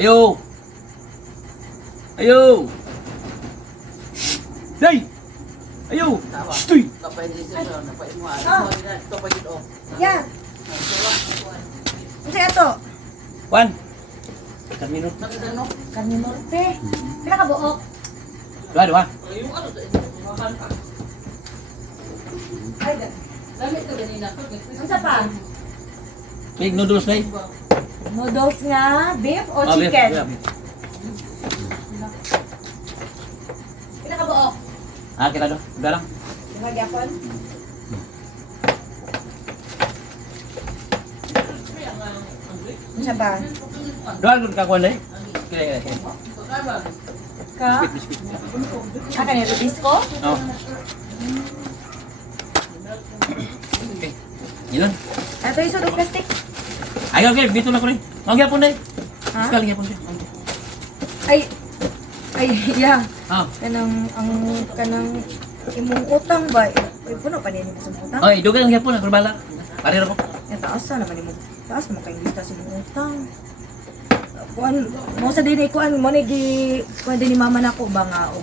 Ayo. Ayo. Day. Ayo. Stoy. Ya. Unsa ato? Wan. Termino. Kami norte. Pila ka buok? Dua. Ay, unsa pa? Big noodles day. Noodles nga, beef o Ah, beef, chicken? beef. Pila ka buok? Kita do. Udah lang. Lima gyapon. Unsa pa? Dua gud ka kuan day. Kira. Ka? Biskuit. Aka ni Rubisco? Oh. Okay. Yun. Ato iso do plastic. Ayaw kay bito na ko rin. Ang gyapon day. Ha? Sekali gyapon day. Ay, ya. Ah. Kanang imong utang ba? Ay, puno pa niya sa utang. Oy, dugan ang gyapon ako bala. Pareho ko. Yung taas na naman mo. Taas naman kayong lista sa mga utang. Kuan, mo sa dili kuan mo ni kuan din ni mama nako ba nga og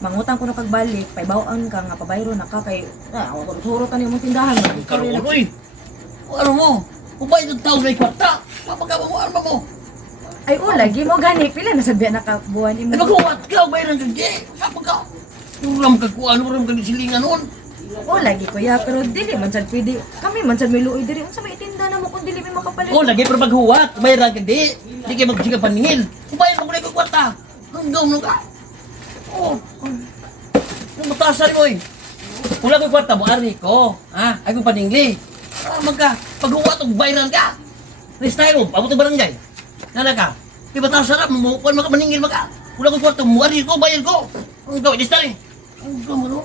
mangutang ko na kagbalik, paibawon ka nga pabayro na ka kay turo ka nimong tindahan. Karon oy. Ano mo? Ubay yung tao na kwarta. Mapagawa mo mo. Ay lagi mo gani pila na sabi na ka buwan imo. Nagkuwat ka bayran ka di. Sapa ka? Uram ka kuan, uram ka silingan noon. Lagi kuya pero dili man sad pwede. Kami man sad may luoy diri unsa may itinda na mo kun dili may makapalit. Lagi pero maghuwat, bayran ka di. Di kay magsiga paningil. Ubay mo ko kwarta. Hanggang no ka. Yung matasan mo eh. Wala ko kwarta mo ari ko. Ha? Ay ko paningli. Magka paghuwat og bayran ka. Freestyle mo, abot ang barangay. Nana ka? Di ba tayo sarap mo? Kuan maka maningil maka. Wala ko kwarta mo ari ko, bayar ko. Ang gawin, di style. Ang gawin mo.